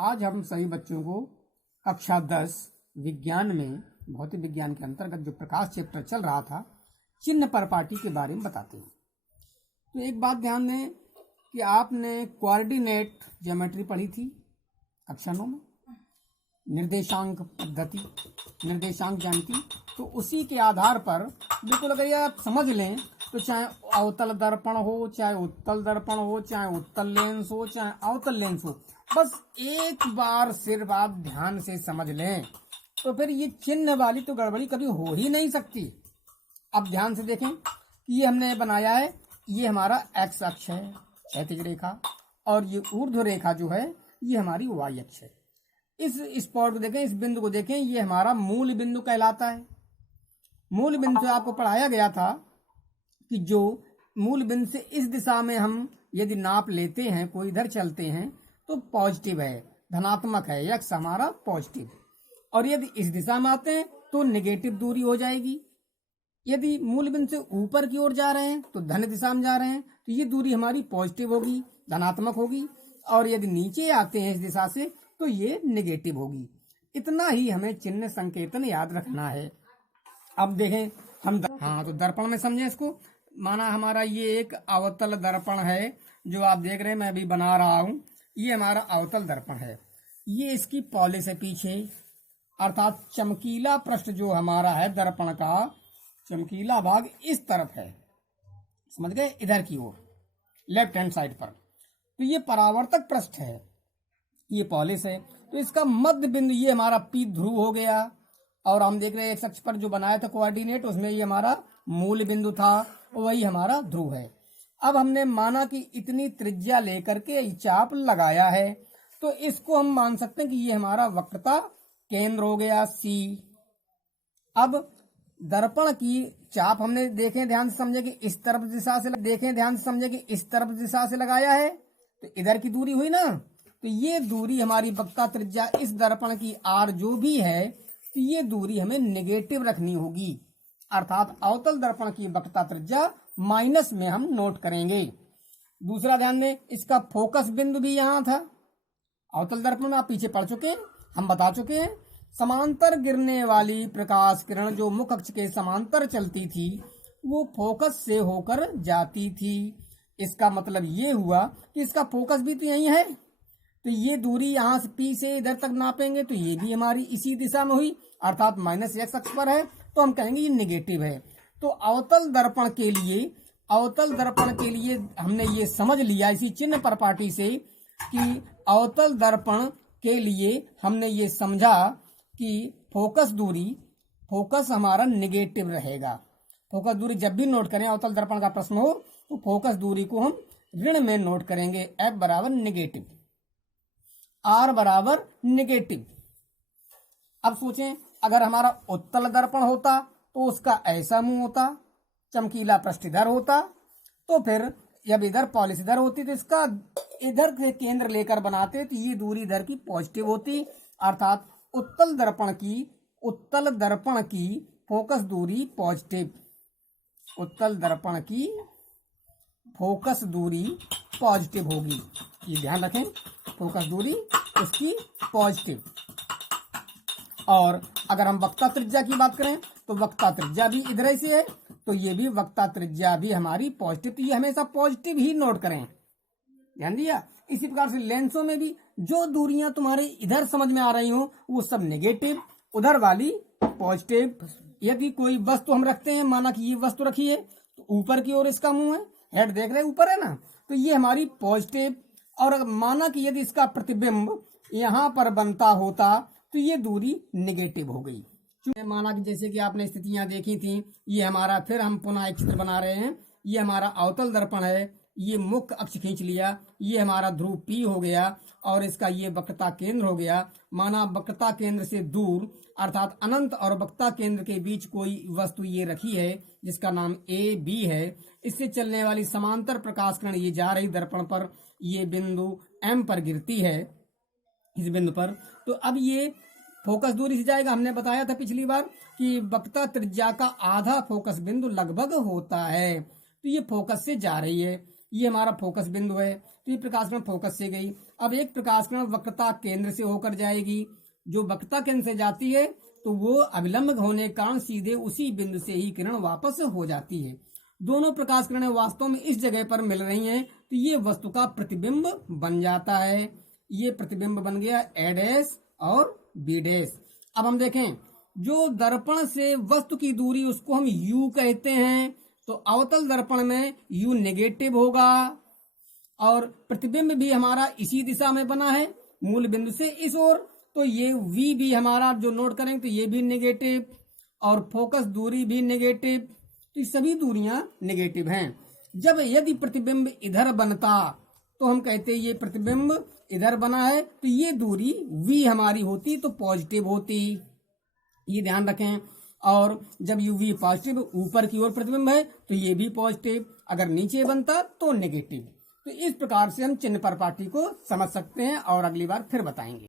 आज हम सभी बच्चों को कक्षा 10 विज्ञान में भौतिक विज्ञान के अंतर्गत जो प्रकाश चैप्टर चल रहा था चिन्ह परपाटी के बारे में बताते हैं। तो एक बात ध्यान दें कि आपने कोऑर्डिनेट ज्योमेट्री पढ़ी थी कक्षा 9 में, निर्देशांक पद्धति, निर्देशांक ज्यामिति। तो उसी के आधार पर बिल्कुल अगर ये आप समझ लें तो चाहे अवतल दर्पण हो, चाहे उत्तल दर्पण हो, चाहे उत्तल लेंस हो, चाहे अवतल लेंस हो, बस एक बार सिर्फ आप ध्यान से समझ लें तो फिर ये चिन्ह वाली तो गड़बड़ी कभी हो ही नहीं सकती। अब ध्यान से देखें कि ये हमने बनाया है, ये हमारा एक्स अक्ष है क्षैतिज रेखा, और ये ऊर्ध्व रेखा जो है ये हमारी वाई अक्ष है। इस स्पॉट को देखें, इस बिंदु को देखें, ये हमारा मूल बिंदु कहलाता है। मूल बिंदु से आपको पढ़ाया गया था कि जो मूल बिंदु से इस दिशा में हम यदि नाप लेते हैं, कोई इधर चलते हैं तो पॉजिटिव है, धनात्मक है, यक्स हमारा पॉजिटिव। और यदि इस दिशा में आते हैं तो नेगेटिव दूरी हो जाएगी। यदि मूल बिंदु से ऊपर की ओर जा रहे हैं तो धन दिशा में जा रहे हैं तो ये दूरी हमारी पॉजिटिव होगी, धनात्मक होगी। और यदि नीचे आते हैं इस दिशा से तो ये नेगेटिव होगी। इतना ही हमें चिन्ह संकेतन याद रखना है। अब देखें हम तो दर्पण में समझें इसको। माना हमारा ये एक अवतल दर्पण है जो आप देख रहे हैं, मैं अभी बना रहा हूँ। ये हमारा अवतल दर्पण है, ये इसकी पॉलिश है पीछे, अर्थात चमकीला पृष्ठ जो हमारा है दर्पण का, चमकीला भाग इस तरफ है, समझ गए, इधर की ओर लेफ्ट हैंड साइड पर। तो ये परावर्तक पृष्ठ है, ये पॉलिश है। तो इसका मध्य बिंदु ये हमारा पी ध्रुव हो गया। और हम देख रहे हैं एक अक्ष पर जो बनाया था कोऑर्डिनेट, उसमें ये हमारा मूल बिंदु था, वही हमारा ध्रुव है। अब हमने माना कि इतनी त्रिज्या लेकर के चाप लगाया है, तो इसको हम मान सकते हैं कि ये हमारा वक्रता केंद्र हो गया सी। अब दर्पण की चाप हमने देखें ध्यान से समझे कि इस तरफ दिशा से, देखें ध्यान से समझे कि इस तरफ दिशा से लगाया है, तो इधर की दूरी हुई ना। तो ये दूरी हमारी वक्रता त्रिज्या इस दर्पण की आर जो भी है, तो ये दूरी हमें नेगेटिव रखनी होगी, अर्थात अवतल दर्पण की वक्रता त्रिज्या माइनस में हम नोट करेंगे। दूसरा ध्यान में, इसका फोकस बिंदु भी यहाँ था। अवतल दर्पण में आप पीछे पढ़ चुके हैं, हम बता चुके हैं, समांतर गिरने वाली प्रकाश किरण जो मुख्य अक्ष के समांतर चलती थी वो फोकस से होकर जाती थी। इसका मतलब ये हुआ कि इसका फोकस भी तो यही है। तो ये दूरी यहाँ से पी से इधर तक नापेंगे तो ये भी हमारी इसी दिशा में हुई, अर्थात माइनस एक्स अक्ष पर है, तो हम कहेंगे ये नेगेटिव है। तो अवतल दर्पण के लिए हमने ये समझ लिया इसी चिन्ह परपाटी से कि अवतल दर्पण के लिए हमने ये समझा कि फोकस हमारा नेगेटिव रहेगा। फोकस दूरी जब भी नोट करें, अवतल दर्पण का प्रश्न हो तो फोकस दूरी को हम ऋण में नोट करेंगे, एफ बराबर नेगेटिव, आर बराबर नेगेटिव। अब सोचें अगर हमारा उत्तल दर्पण होता तो उसका ऐसा मुंह होता, चमकीला पृष्ठ इधर होता, तो फिर जब इधर पॉलिश इधर होती तो इसका इधर से केंद्र लेकर बनाते तो ये दूरी इधर की पॉजिटिव होती, अर्थात उत्तल दर्पण की फोकस दूरी पॉजिटिव, उत्तल दर्पण की फोकस दूरी पॉजिटिव होगी। ये ध्यान रखें, फोकस दूरी उसकी पॉजिटिव। और अगर हम वक्रता त्रिज्या की बात करें तो वक्रता त्रिज्या भी इधर से है, तो ये भी वक्रता त्रिज्या भी हमारी पॉजिटिव, तो ये हमेशा पॉजिटिव ही नोट करें, ध्यान दिया। इसी प्रकार से लेंसों में भी जो दूरियां तुम्हारी इधर समझ में आ रही हो वो सब नेगेटिव, उधर वाली पॉजिटिव। यदि कोई वस्तु हम रखते हैं, माना कि ये वस्तु रखी है तो ऊपर की ओर इसका मुंह है, हेड देख रहे हैं ऊपर है ना, तो ये हमारी पॉजिटिव। और माना कि यदि इसका प्रतिबिंब यहाँ पर बनता होता तो ये दूरी नेगेटिव हो गई। माना कि जैसे कि आपने स्थितियां देखी थी, ये हमारा, फिर हम पुनः एक चित्र बना रहे हैं, ये हमारा अवतल दर्पण है, ये मुख्य अक्ष खींच लिया, ये हमारा ध्रुव पी हो गया और इसका ये वक्रता केंद्र हो गया। माना वक्रता केंद्र से दूर अर्थात अनंत और वक्रता केंद्र के बीच कोई वस्तु ये रखी है जिसका नाम ए बी है, इससे चलने वाली समांतर प्रकाश किरण ये जा रही दर्पण पर, ये बिंदु एम पर गिरती है, इस बिंदु पर। तो अब ये फोकस दूरी से जाएगा, हमने बताया था पिछली बार कि वक्रता त्रिज्या का आधा फोकस बिंदु लगभग होता है, तो ये फोकस से जा रही है। ये हमारा फोकस बिंदु है, तो ये प्रकाश किरण फोकस से गई। अब एक प्रकाश किरण वक्रता केंद्र से होकर जाएगी, जो वक्रता केंद्र से जाती है तो वो अभिलंब होने के कारण सीधे उसी बिंदु से ही किरण वापस हो जाती है। दोनों प्रकाश किरणें वास्तव में इस जगह पर मिल रही हैं, तो ये वस्तु का प्रतिबिंब बन जाता है। ये प्रतिबिंब बन गया ए डैश और बी डैश। अब हम देखें, जो दर्पण से वस्तु की दूरी उसको हम यू कहते हैं, तो अवतल दर्पण में यू नेगेटिव होगा और प्रतिबिंब भी हमारा इसी दिशा में बना है, मूल बिंदु से इस ओर, तो ये वी भी हमारा जो नोट करेंगे तो ये भी नेगेटिव और फोकस दूरी भी नेगेटिव, तो ये सभी दूरियां नेगेटिव हैं। जब यदि प्रतिबिंब इधर बनता तो हम कहते ये प्रतिबिंब इधर बना है, तो ये दूरी वी हमारी होती तो पॉजिटिव होती, ये ध्यान रखें। और जब यू वी पॉजिटिव ऊपर की ओर प्रतिबिंब है तो ये भी पॉजिटिव, अगर नीचे बनता तो नेगेटिव। तो इस प्रकार से हम चिन्ह परपाटी को समझ सकते हैं और अगली बार फिर बताएंगे।